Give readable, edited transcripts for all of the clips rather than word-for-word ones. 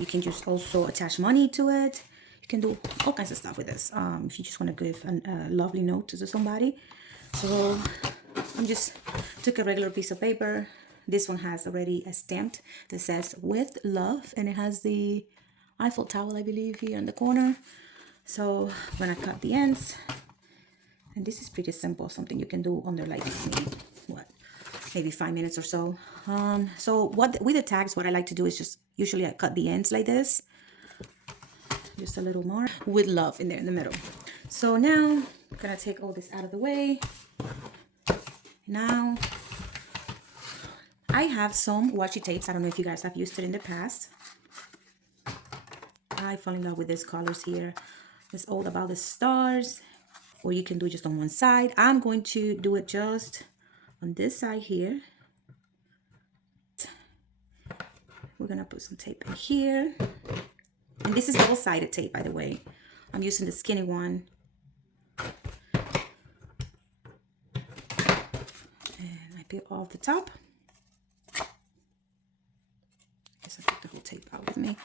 You can just also attach money to it. You can do all kinds of stuff with this if you just want to give a lovely note to somebody. So I'm just took a regular piece of paper. This one has already a stamped that says with love, and it has the Eiffel Tower, I believe, here in the corner. So I'm gonna cut the ends, and this is pretty simple, something you can do under like maybe 5 minutes or so. So with the tags, what I like to do is just usually I cut the ends like this, just a little more with love in there in the middle. So now I'm gonna take all this out of the way. Now I have some washi tapes. I don't know if you guys have used it in the past. I fell in love with these colors here. It's all about the stars, or you can do it just on one side. I'm going to do it just on this side here. We're gonna put some tape in here. And this is double-sided tape, by the way. I'm using the skinny one. And I peel off the top. I guess I took the whole tape out with me.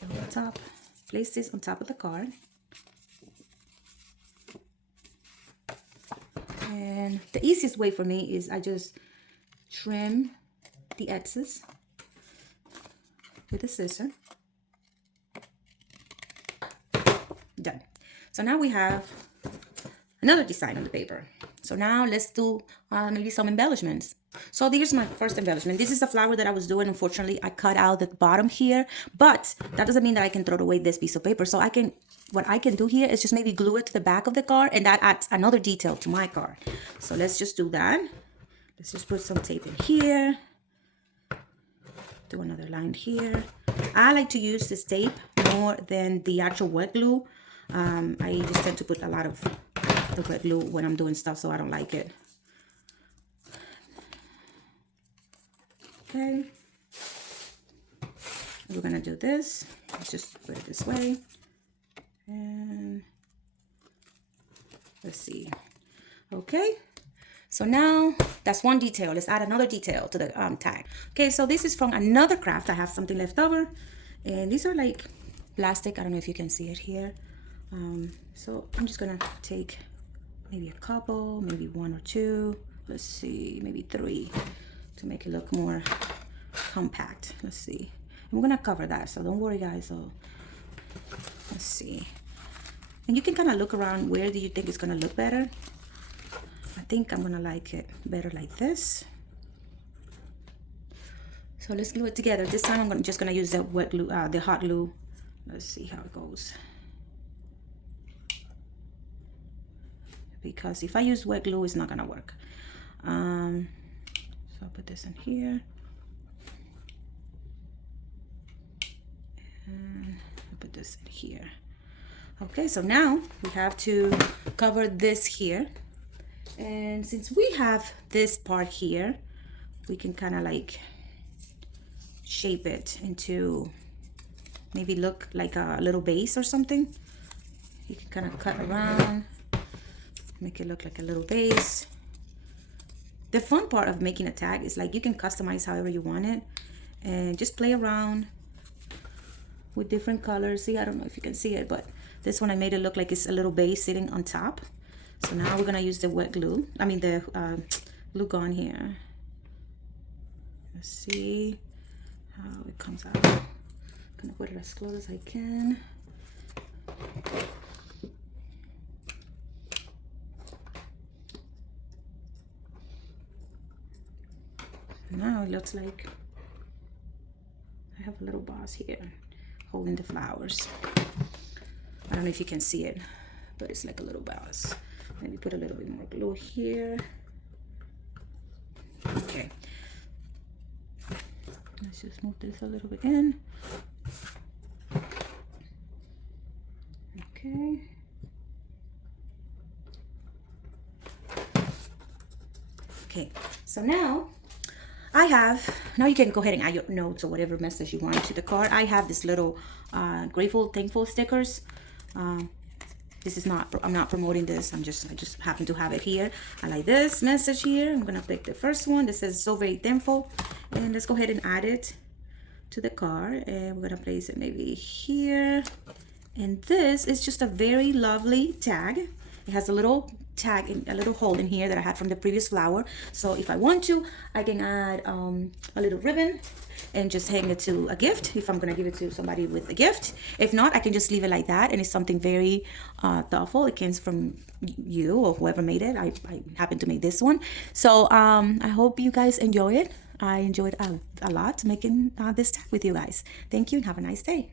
Peel the top. Place this on top of the card. And the easiest way for me is I just trim the edges with a scissor. Done. So now we have another design on the paper. So now let's do maybe some embellishments. So here's my first embellishment. This is the flower that I was doing. Unfortunately, I cut out the bottom here, but that doesn't mean that I can throw away this piece of paper. So what I can do here is just maybe glue it to the back of the card, and that adds another detail to my card. So let's just do that. Let's just put some tape in here. Do another line here. I like to use this tape more than the actual wet glue. I just tend to put a lot of the wet glue when I'm doing stuff, so I don't like it. Okay. We're gonna do this. Let's just put it this way. And let's see. Okay. So now that's one detail. Let's add another detail to the tag. Okay, so this is from another craft. I have something left over, and these are like plastic. I don't know if you can see it here. So I'm just gonna take maybe a couple, maybe one or two. Let's see, maybe 3 to make it look more compact. Let's see. I'm gonna cover that, so don't worry, guys. So let's see. And you can kind of look around where do you think it's gonna look better. I think I'm gonna like it better like this. So let's glue it together. This time I'm just gonna use the wet glue, the hot glue. Let's see how it goes. Because if I use wet glue, it's not gonna work. So I'll put this in here. And I'll put this in here. Okay, so now we have to cover this here. And since we have this part here, we can kind of like shape it into maybe look like a little base or something. You can kind of cut around, make it look like a little base. The fun part of making a tag is like you can customize however you want it and just play around with different colors. See, I don't know if you can see it, but this one I made it look like it's a little base sitting on top. So now we're gonna use the wet glue, the glue gun here. Let's see how it comes out. I'm gonna put it as close as I can. Now it looks like I have a little boss here holding the flowers. I don't know if you can see it, but it's like a little boss. Maybe put a little bit more glue here. Okay. Let's just move this a little bit in. Okay. Okay, so now you can go ahead and add your notes or whatever message you want to the card. I have this little grateful, thankful stickers. This is not, I'm not promoting this. I just happen to have it here. I like this message here. I'm gonna pick the first one. This says so very thankful. And let's go ahead and add it. to the card, and we're gonna place it maybe here. And this is just a very lovely tag. It has a little tag, in a little hole in here that I had from the previous flower. So if I want to, I can add a little ribbon and just hang it to a gift if I'm gonna give it to somebody with a gift. If not, I can just leave it like that, and it's something very thoughtful. It came from you or whoever made it. I happened to make this one. So I hope you guys enjoy it. I enjoyed a lot making this tag with you guys. Thank you and have a nice day.